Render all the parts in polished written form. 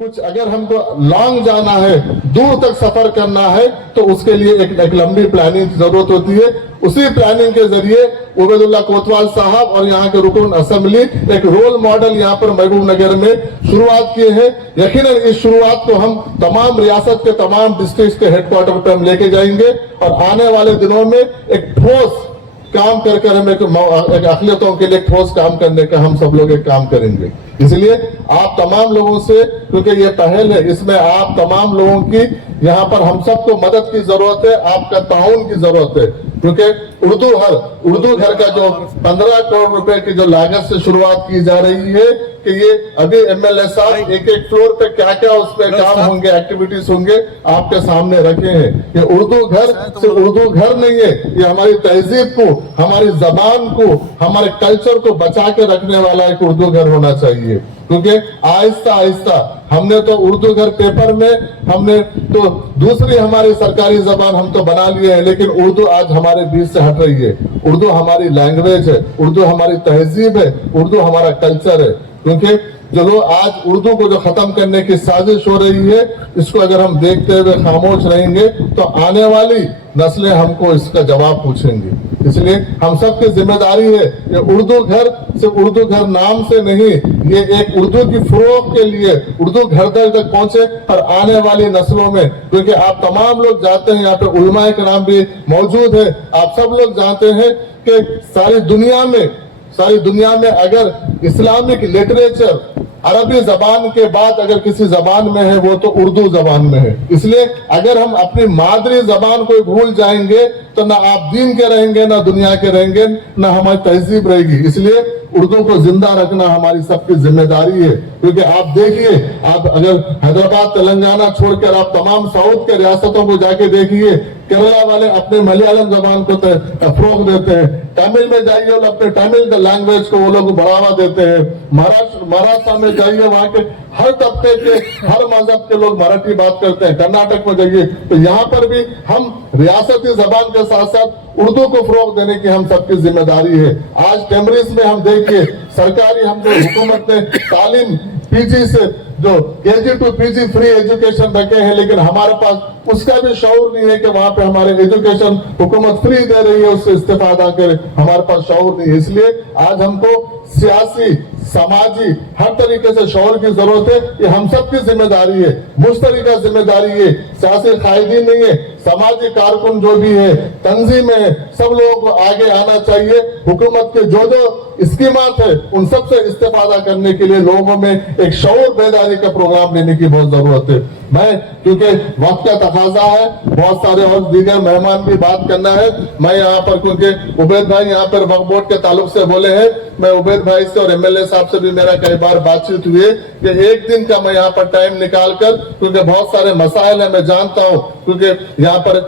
कुछ अगर हमको लॉन्ग जाना है, दूर तक सफर करना है, तो उसके लिए एक लंबी प्लानिंग की जरूरत होती है। उसी प्लानिंग के जरिए उबैदुल्लाह कोतवाल साहब और यहाँ के रुकन असेंबली एक रोल मॉडल यहाँ पर महबूब नगर में शुरुआत किए हैं। यकीनन इस शुरुआत को हम तमाम रियासत के तमाम डिस्ट्रिक्ट के हेडक्वार्टर पर हम लेके जाएंगे और आने वाले दिनों में एक ठोस काम कर हम एक अक़लियतों के लिए ठोस काम करने का हम सब लोग एक काम करेंगे। इसलिए आप तमाम लोगों से, क्योंकि ये पहल है, इसमें आप तमाम लोगों की यहाँ पर हम सबको मदद की जरूरत है, आपका ताउन की जरूरत है, क्योंकि उर्दू घर का जो 15 करोड़ रुपए की जो लागत से शुरुआत की जा रही है कि ये अभी एमएलए साहब एक फ्लोर पे क्या क्या उस पे काम होंगे, एक्टिविटीज होंगे, आपके सामने रखे हैं। ये उर्दू घर सिर्फ उर्दू घर नहीं है, ये हमारी तहजीब को, हमारी जबान को, हमारे कल्चर को बचा के रखने वाला एक उर्दू घर होना चाहिए। क्योंकि आहिस्ता आहिस्ता हमने तो उर्दू घर पेपर में हमने तो दूसरी हमारी सरकारी जबान हम तो बना लिए हैं, लेकिन उर्दू आज हमारे बीच से हट रही है। उर्दू हमारी लैंग्वेज है, उर्दू हमारी तहजीब है, उर्दू हमारा कल्चर है। क्योंकि जो लोग आज उर्दू को जो खत्म करने की साजिश हो रही है, इसको अगर हम देखते हुए खामोश रहेंगे तो आने वाली नस्लें हमको इसका जवाब पूछेंगी। इसलिए हम सबकी जिम्मेदारी है ये उर्दू घर सिर्फ उर्दू घर नाम से नहीं, ये एक उर्दू की फरोग के लिए उर्दू घर तक पहुंचे और आने वाली नस्लों में, क्योंकि आप तमाम लोग जानते हैं यहाँ पे उलमाए कराम भी मौजूद है। आप सब लोग जानते हैं कि सारी दुनिया में अगर इस्लामिक लिटरेचर अरबी जबान के बाद अगर किसी जबान में है वो तो उर्दू जबान में है। इसलिए अगर हम अपनी मादरी जबान को भूल जाएंगे तो ना आप दीन के रहेंगे, ना दुनिया के रहेंगे, ना हमारी तहजीब रहेगी। इसलिए उर्दू को जिंदा रखना हमारी सबकी जिम्मेदारी है। क्योंकि आप देखिए, आप अगर हैदराबाद तेलंगाना छोड़कर आप तमाम साउथ के रियासतों को जाके देखिए, केरला वाले अपने मलयालम जबान को फरोग देते हैं, तमिल में जाइए और अपने तमिल लैंग्वेज को वो लोग बढ़ावा देते हैं, महाराष्ट्र में जाइए वहाँ के हर तबके के हर मजहब के लोग मराठी बात करते हैं, कर्नाटक में जाइए तो यहाँ पर भी हम रियासती जबान के साथ साथ उर्दू को फरोग देने की हम सबकी जिम्मेदारी है। आज कैम्ब्रिज में हम देखिए सरकारी हम जो हुकूमत ने तालीम पीजी से जो KG to PG free education रखे हैं, लेकिन हमारे पास उसका भी शऊर नहीं है कि वहां पे हमारे एजुकेशन हुकूमत फ्री दे रही है, उससे इस्तेफादा करे, हमारे पास शऊर नहीं है। इसलिए आज हमको सियासी, समाजी हर तरीके से शऊर की जरूरत है। ये हम सबकी जिम्मेदारी है, मुश्तरका जिम्मेदारी है। सियासी कायदीन नहीं है, समाजी कारकुन जो भी है, तंजीमें है, सब लोगों को आगे आना चाहिए। हुकूमत के जो स्कीमात है उन सब से इस्तेफादा करने के लिए लोगों में एक शऊर बेदारी का प्रोग्राम लेने की बहुत जरूरत है। मैं क्योंकि वक्त का तकाजा है, बहुत सारे और दीगर मेहमान भी बात करना है, मैं यहाँ पर क्योंकि उबैद भाई यहाँ पर वक्फ बोर्ड के ताल्लुक से बोले हैं, मैं उबैद भाई से और एमएलए साहब से भी मेरा कई बार बातचीत हुई है कि एक दिन का मैं यहाँ पर टाइम निकाल कर, क्योंकि बहुत सारे मसाइल है मैं जानता हूँ, क्योंकि यहाँ पर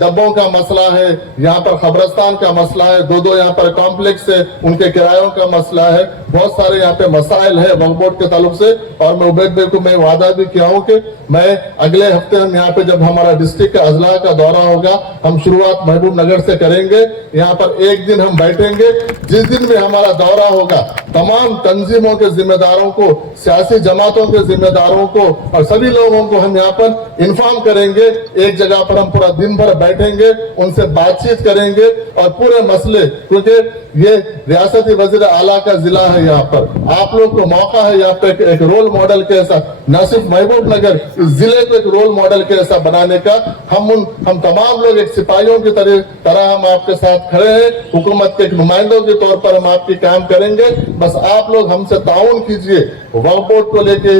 डब्बों का मसला है, यहाँ पर खबरस्तान का मसला है, दो यहाँ पर कॉम्प्लेक्स है, उनके किरायों का मसला है, बहुत सारे यहाँ पे मसाइल है वक्फ बोर्ड के ताल्लुक से। और मैं उबैद भाई को मैं वादा भी किया हूँ कि मैं अगले हफ्ते हम यहाँ पे जब हमारा डिस्ट्रिक्ट का अजला का दौरा होगा, हम शुरुआत महबूब नगर से करेंगे। यहाँ पर एक दिन हम बैठेंगे, जिस दिन भी हमारा दौरा होगा तमाम तंजीमों के जिम्मेदारों को, सियासी जमातों के जिम्मेदारों को और सभी लोगों को हम यहाँ पर इन्फॉर्म करेंगे। एक जगह पर हम पूरा दिन भर बैठेंगे, उनसे बातचीत करेंगे और पूरे मसले, क्योंकि ये रियासती वजीर आला का जिला है, यहाँ पर आप लोग को मौका है यहाँ पे एक रोल मॉडल के ऐसा, न सिर्फ महबूब नगर इस जिले को एक रोल मॉडल के ऐसा बनाने का हम तमाम लोग एक सिपाहियों की तरह हम आपके साथ खड़े हैं। हुकूमत के एक नुमाइंदों के तौर पर हम आपकी काम करेंगे। बस आप लोग हमसे ताउन कीजिए, वक्फ बोर्ड को लेके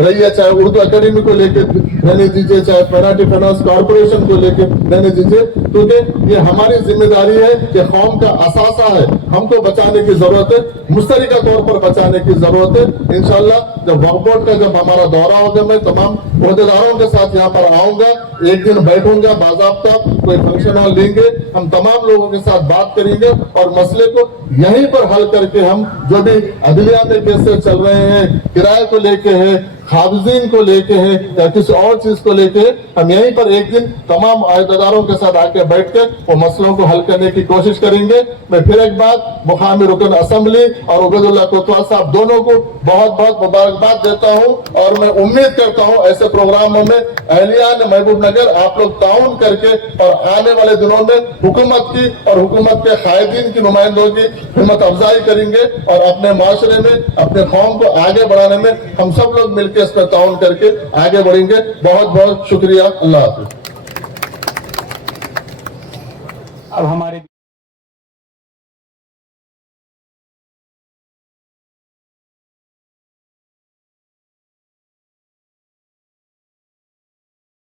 रहिए, चाहे उर्दू अकेडमी को लेके रहने दीजिए, चाहे मराठी फाइनेंस कॉर्पोरेशन को लेके रहने दीजिए, क्योंकि ये हमारी जिम्मेदारी है, ये कौम का असासा है, हमको बचाने की जरूरत है, मुश्तरका तौर पर बचाने की जरूरत है। इंशाल्लाह जब वक्फ बोर्ड का जब हमारा दौरा होगा, मैं तमाम ओहदेदारों के साथ यहाँ पर आऊंगा, एक दिन बैठूंगा, बाज़ाब्ता कोई फंक्शन हॉल लेंगे, हम तमाम लोगों के साथ बात करेंगे और मसले को यहीं पर हल करके हम जो भी अदलिया में केसेस चल रहे हैं, किराए को लेके है, हाफिजीन को लेके है या किसी और चीज को लेके, हम यहीं पर एक दिन तमाम अहदेदारों के साथ आके बैठ के वो मसलों को हल करने की कोशिश करेंगे। मैं फिर एक बार मुकामी रुकन असेंबली और उबैदुल्लाह कोतवाल साहब दोनों को बहुत बहुत मुबारकबाद देता हूं, और मैं उम्मीद करता हूं ऐसे प्रोग्रामों में अहलियान महबूब नगर आप लोग ताउन करके और आने वाले दिनों में हुकूमत की और हुकूमत के कायदीन की नुमाइंदों की हिम्मत अफजाई करेंगे और अपने माशरे में अपने कौम को आगे बढ़ाने में हम सब लोग मिलकर इस पर ताउन करके आगे बढ़ेंगे। बहुत बहुत शुक्रिया। अल्लाह हाफिज। अब हमारे